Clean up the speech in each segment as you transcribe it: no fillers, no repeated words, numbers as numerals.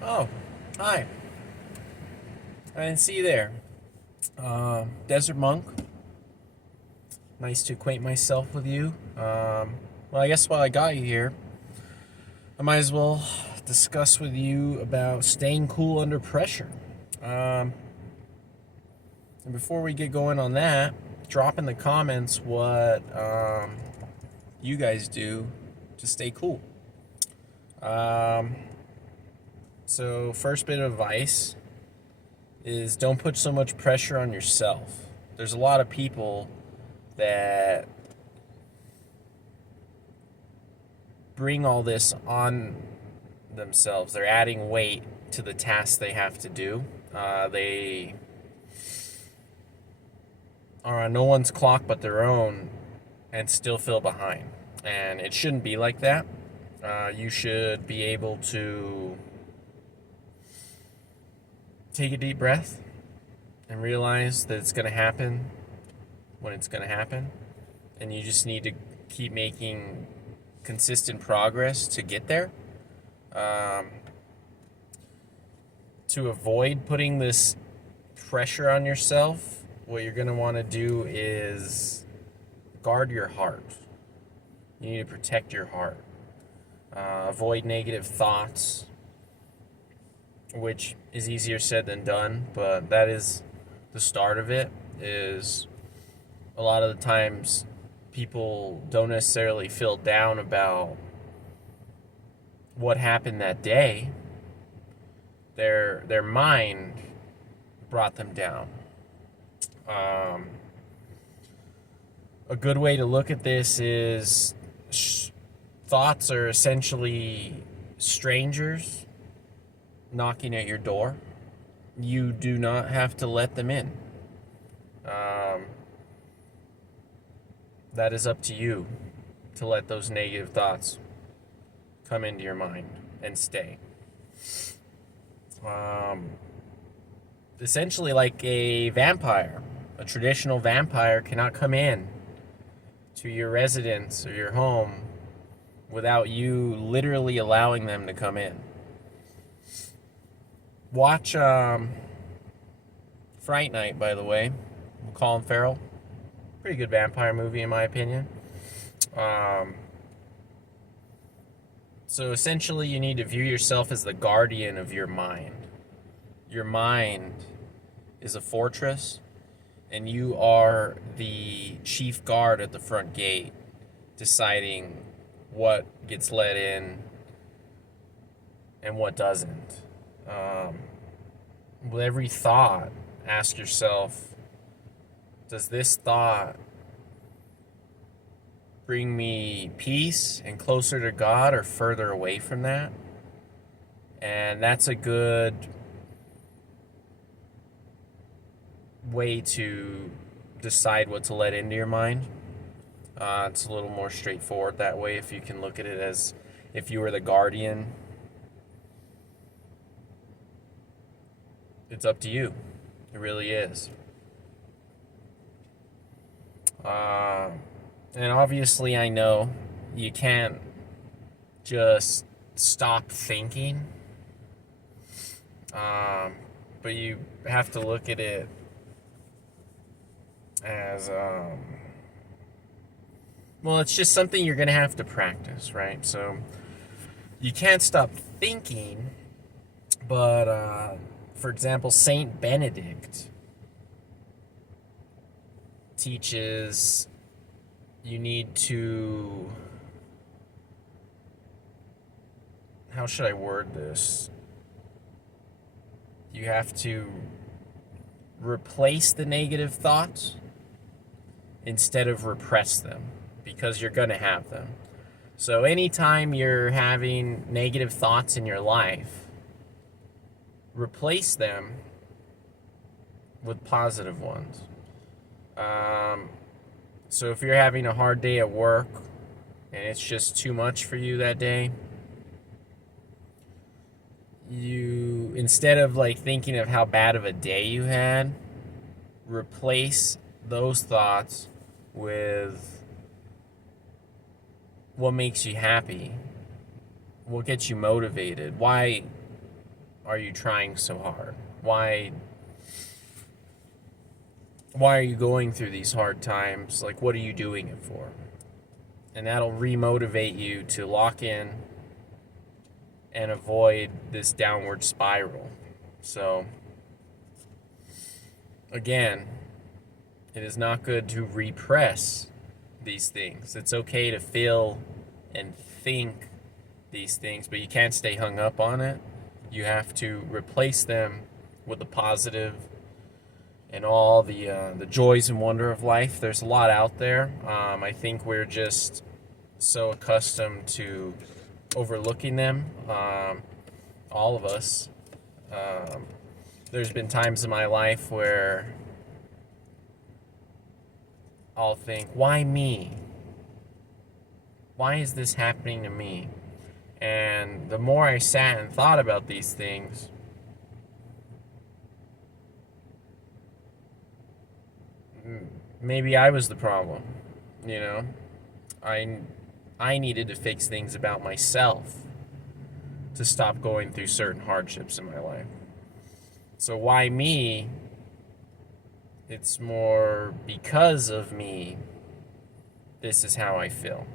Oh, hi. I didn't see you there. Desert Monk. Nice to acquaint myself with you. Well, I guess while I got you here, I might as well discuss with you about staying cool under pressure. Um, and before we get going on that, drop in the comments what you guys do to stay cool. Um, so, first bit of advice is don't put so much pressure on yourself. There's a lot of people that bring all this on themselves. They're adding weight to the tasks they have to do. They are on no one's clock but their own and still feel behind. And it shouldn't be like that. You should be able to take a deep breath and realize that it's going to happen when it's going to happen. And you just need to keep making consistent progress to get there. To avoid putting this pressure on yourself, what you're going to want to do is guard your heart. You need to protect your heart. Avoid negative thoughts, which is easier said than done, but that is the start of it. Is a lot of the times people don't necessarily feel down about what happened that day. Their mind brought them down. A good way to look at this is thoughts are essentially strangers knocking at your door. You do not have to let them in. That is up to you to let those negative thoughts come into your mind and stay. Essentially, like a vampire, a traditional vampire cannot come in to your residence or your home without you literally allowing them to come in. Watch Fright Night, by the way, Colin Farrell. Pretty good vampire movie, in my opinion. So essentially, you need to view yourself as the guardian of your mind. Your mind is a fortress, and you are the chief guard at the front gate, deciding what gets let in and what doesn't. With every thought, ask yourself, does this thought bring me peace and closer to God or further away from that? And that's a good way to decide what to let into your mind. It's a little more straightforward that way if you can look at it as if you were the guardian. It's up to you. It really is. And obviously, I know you can't just stop thinking. But you have to look at it as, well, it's just something you're going to have to practice, right? So you can't stop thinking, but, for example, Saint Benedict teaches you need to, how should I word this? You have to replace the negative thoughts instead of repress them, because you're going to have them. So anytime you're having negative thoughts in your life, replace them with positive ones. So if you're having a hard day at work and it's just too much for you that day, you, instead of like thinking of how bad of a day you had, replace those thoughts with what makes you happy, what gets you motivated, why are you trying so hard? Why are you going through these hard times? Like, what are you doing it for? And that'll remotivate you to lock in and avoid this downward spiral. So, again, it is not good to repress these things. It's okay to feel and think these things, but you can't stay hung up on it. You have to replace them with the positive and all the joys and wonder of life. There's a lot out there. I think we're just so accustomed to overlooking them, all of us. There's been times in my life where I'll think, why me? Why is this happening to me? And the more I sat and thought about these things, maybe I was the problem, you know? I needed to fix things about myself to stop going through certain hardships in my life. So why me? It's more because of me, this is how I feel.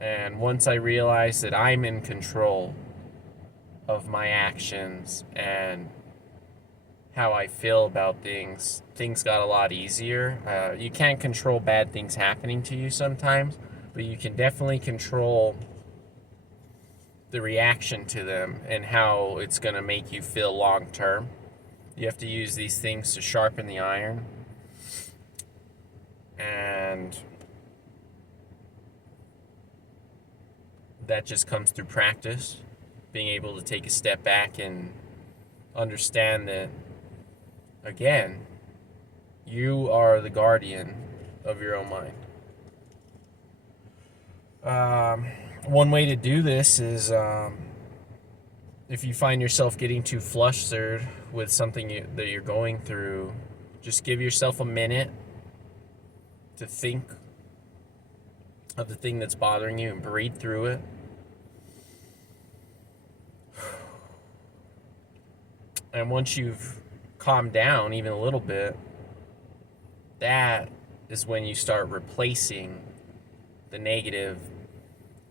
And once I realized that I'm in control of my actions and how I feel about things, things got a lot easier. You can't control bad things happening to you sometimes, but you can definitely control the reaction to them and how it's going to make you feel long term. You have to use these things to sharpen the iron. And that just comes through practice. Being able to take a step back and understand that, again, you are the guardian of your own mind. One way to do this is if you find yourself getting too flustered with something that you're going through, just give yourself a minute to think of the thing that's bothering you and breathe through it. And once you've calmed down even a little bit, that is when you start replacing the negative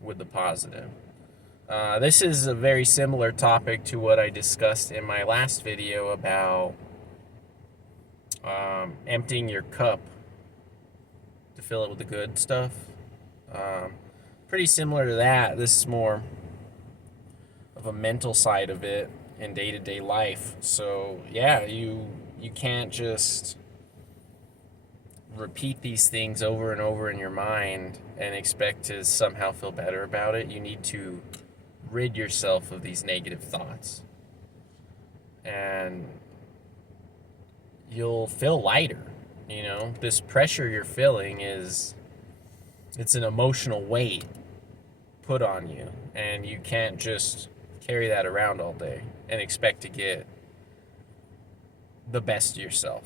with the positive. This is a very similar topic to what I discussed in my last video about emptying your cup to fill it with the good stuff. Pretty similar to that. This is more of a mental side of it in day-to-day life. So yeah, you can't just repeat these things over and over in your mind and expect to somehow feel better about it. You need to rid yourself of these negative thoughts, and you'll feel lighter. You know, this pressure you're feeling it's an emotional weight put on you, and you can't just carry that around all day and expect to get the best of yourself.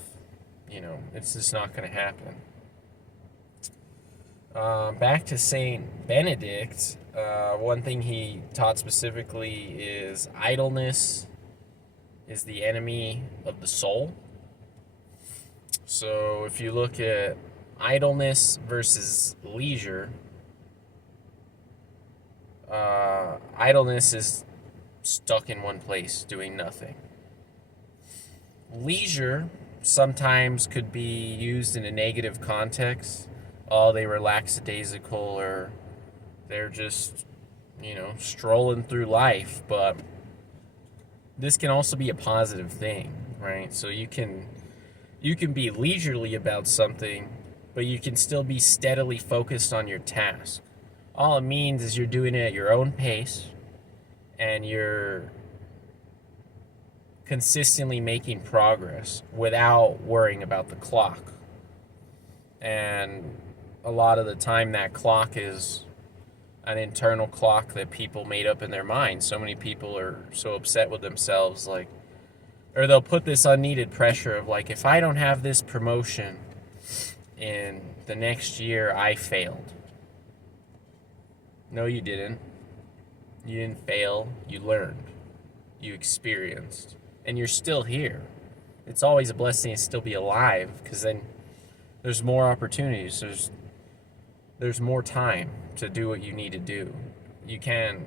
You know, it's just not going to happen. Back to Saint Benedict, one thing he taught specifically is idleness is the enemy of the soul. So if you look at idleness versus leisure, idleness is stuck in one place doing nothing. Leisure sometimes could be used in a negative context. Oh, they lackadaisical, or they're just, strolling through life. But this can also be a positive thing, right? So you can be leisurely about something, but you can still be steadily focused on your task. All it means is you're doing it at your own pace, and you're consistently making progress without worrying about the clock. And a lot of the time that clock is an internal clock that people made up in their mind. So many people are so upset with themselves, or they'll put this unneeded pressure of if I don't have this promotion in the next year, I failed. No, you didn't. You didn't fail. You learned. you experienced, and you're still here. It's always a blessing to still be alive, because then there's more opportunities. There's more time to do what you need to do. You can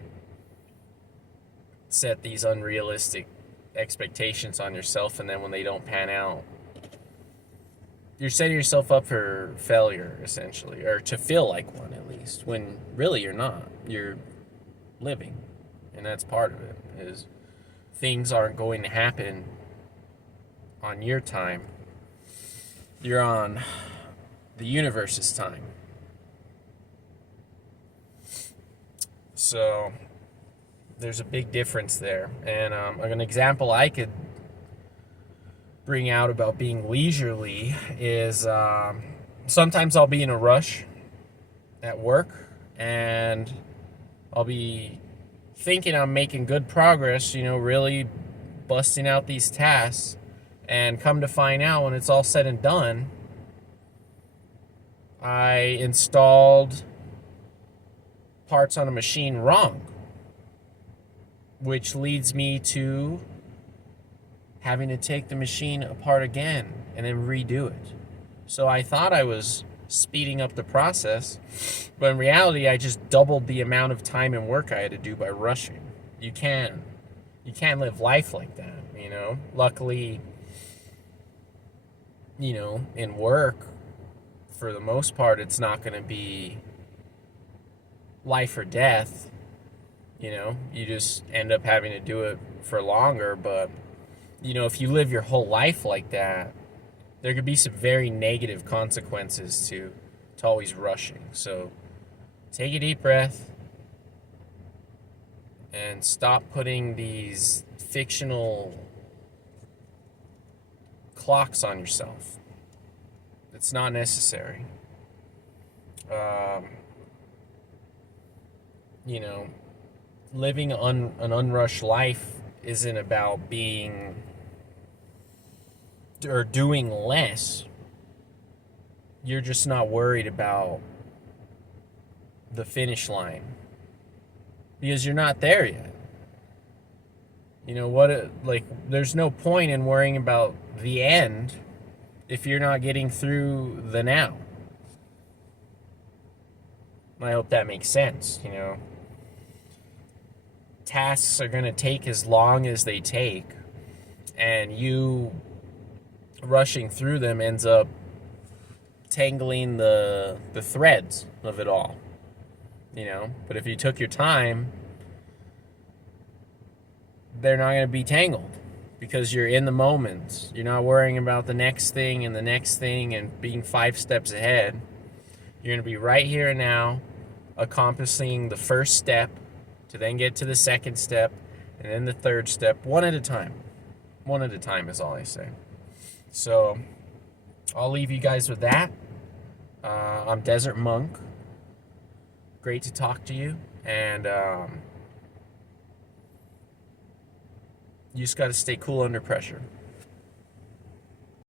set these unrealistic expectations on yourself, and then when they don't pan out, you're setting yourself up for failure, essentially, or to feel like one, at least, when really you're not. You're living, and that's part of it, is things aren't going to happen on your time. You're on the universe's time. So there's a big difference there. And an example I could bring out about being leisurely is sometimes I'll be in a rush at work, and I'll be thinking I'm making good progress, really busting out these tasks, and come to find out when it's all said and done, I installed parts on a machine wrong, which leads me to having to take the machine apart again and then redo it. So I thought I was speeding up the process, but in reality, I just doubled the amount of time and work I had to do by rushing. You can't live life like that, Luckily, in work, for the most part, it's not going to be life or death. You just end up having to do it for longer. But, if you live your whole life like that, there could be some very negative consequences to always rushing. So take a deep breath and stop putting these fictional clocks on yourself. It's not necessary. Living an unrushed life isn't about being or doing less. You're just not worried about the finish line because you're not there yet. There's no point in worrying about the end if you're not getting through the now. I hope that makes sense, Tasks are going to take as long as they take, and you rushing through them ends up tangling the threads of it all, But if you took your time, they're not going to be tangled because you're in the moment. You're not worrying about the next thing and the next thing and being 5 steps ahead. You're going to be right here and now, accomplishing the first step to then get to the second step and then the third step, one at a time. One at a time is all I say. So I'll leave you guys with that. I'm Desert Monk. Great to talk to you. And you just got to stay cool under pressure.